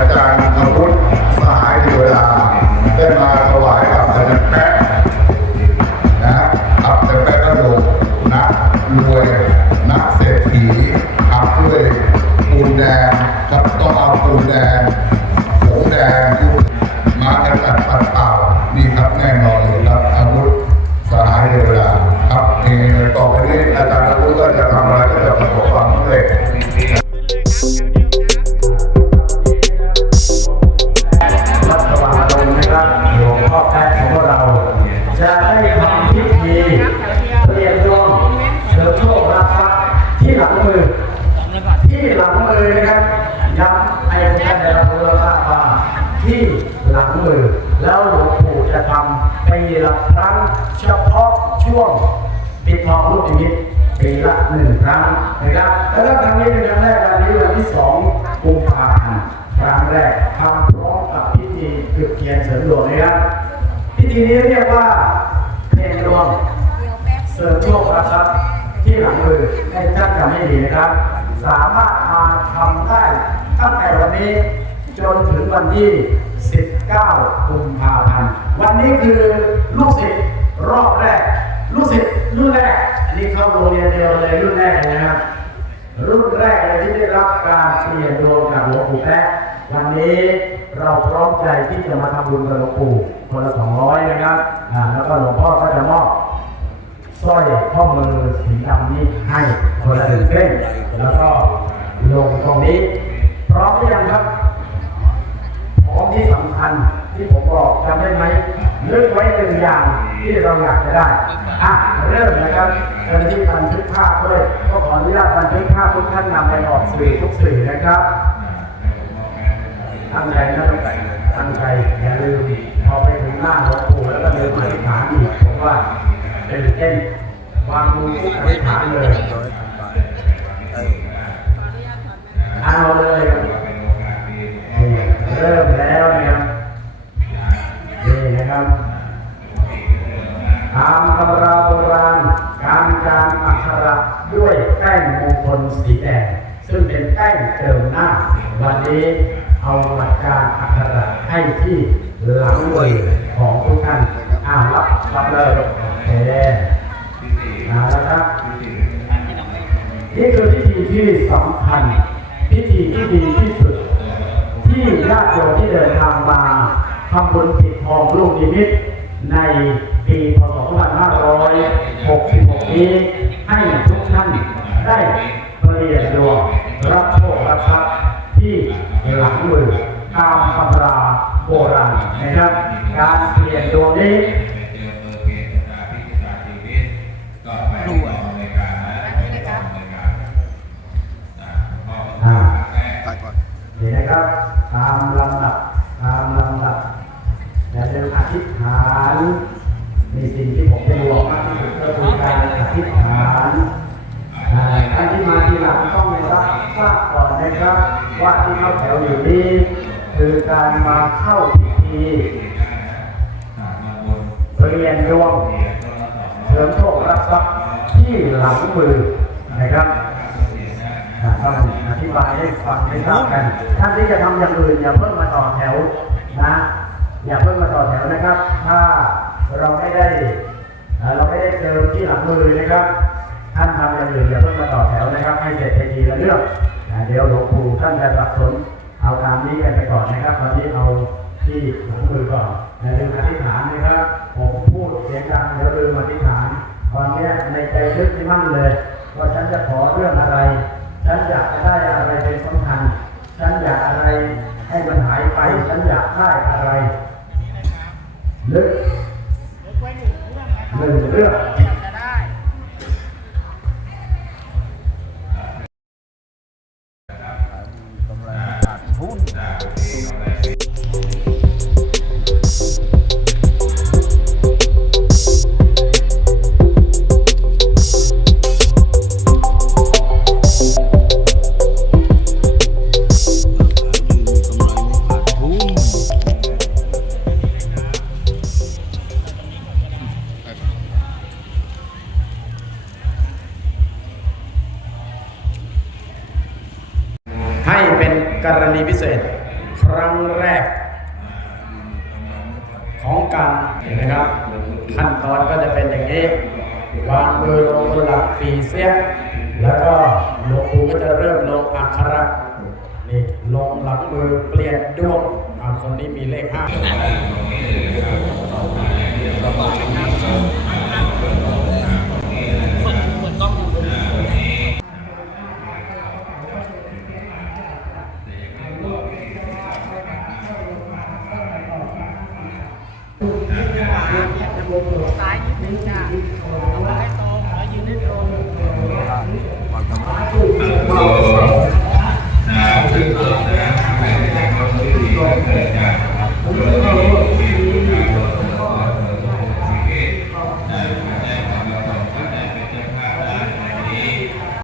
อาจารย์อาวุ ที่หลังมือ แล้วหลวงปู่จะทำปีละครั้งเฉพาะช่วงปิดทองลูกนิมิตปีละหนึ่งครั้งนะครับแล้วก็ครั้งนี้เป็นครั้งแรกวันนี้วันที่สองกุมภาพันธ์ครั้งแรกทำพร้อมกับพิธีจุดเทียนเสริมดวงนะครับพิธีนี้เรียกว่าเพลงดวงเสริมโชครับทรัพย์ที่หลังมือให้ท่านจำให้ดีนะครับ สามารถมาทำได้ตั้งแต่วันนี้ จนถึงวันที่ 19 กุมภาพันธ์ วันนี้คือลูกศิษย์รอบแรก ลูกศิษย์รุ่นแรก อันนี้เข้าโรงเรียนเดียวเลยรุ่นแรกเลยนะครับรุ่นแรกเลยที่ได้รับการเปลี่ยนดวงจากหลวงปู่แป๊ะวันนี้เราพร้อมใจที่จะมาทำบุญกับหลวงปู่คนละ200นะครับอ่าแล้วก็หลวงพ่อก็จะมอบสร้อยข้อมือสีดำนี้ให้คนละหนึ่งเส้นแล้วก็ลงตรงนี้ พร้อมหรือยังครับ พร้อมที่สำคัญที่ผมบอกจำได้ไหมเลือกไว้หนึ่งอย่างที่เราอยากจะได้อะเริ่มนะครับเจ้าหน้าที่บันทึกภาพด้วยก็ขออนุญาตบันทึกภาพทุกท่านนำไปออกสื่อทุกสื่อนะครับตั้งใจนะตั้งใจอย่าลืมพอไปถึงหน้าหลวงปู่แล้วก็ลืมอธิษฐานอีกผมว่าเป็นเช่นวางมือทุกฐานเลยเอาเลย ด้วยแป้งมงคลสีแดงซึ่งเป็นแป้งเติมหน้า วันนี้เอาหลักการอักขระให้ที่หลังมือของทุกท่านอ่ารับรับเลยโอเคเอาละครับนี่คือพิธีที่สำคัญพิธีที่ดีที่สุด ที่ญาติโยมที่เดินทางมาทำบุญปิดทองลูกนิมิตใน ปีพศ 2566 นี้ให้ทุกท่านได้เปลี่ยนดวงรับโชครับทรัพย์ที่หลังมือตามตำราโบราณนะครับการ นะครับ ว่าที่เข้าแถวอยู่นี้ คือการมาเข้าพิธีเปลี่ยนดวงเสริมโชครับทรัพย์ที่หลังมือนะครับองอธิบายให้ฟังให้ทราบกัน ท่านที่จะทำอย่างอื่นอย่าเพิ่งมาต่อแถวนะ อย่าเพิ่งมาต่อแถวนะครับ ถ้าเราไม่ได้เราไม่ได้เจอที่หลังมือนะครับ ท่านทำอย่างอื่นอย่าเพิ่งมาต่อแถวนะครับ ให้เสร็จไปทีละเรื่อง เดี๋ยวหลวงปู่ท่านจะสับสนเอาตามนี้กันไปก่อนนะครับตอนนี้เอาที่หลังมือก่อนอย่าลืมอธิษฐานนะครับ ผมพูดเสียงดังเดี๋ยวลืมอธิษฐานตอนนี้ในใจลึกที่มั่นเลยว่าฉันจะขอเรื่องอะไร ฉันอยากได้อะไรเป็นสำคัญ ฉันอยากอะไรให้มันหายไป ฉันอยากได้อะไรลึกหนึ่งเรื่อง พิเศษ ครั้งแรก ของการเห็นไหมครับ ขั้นตอนก็จะเป็นอย่างนี้ วางมือลงบนหลังปีเสียแล้วก็ลง ซ้ายนิดนึงจ้ะ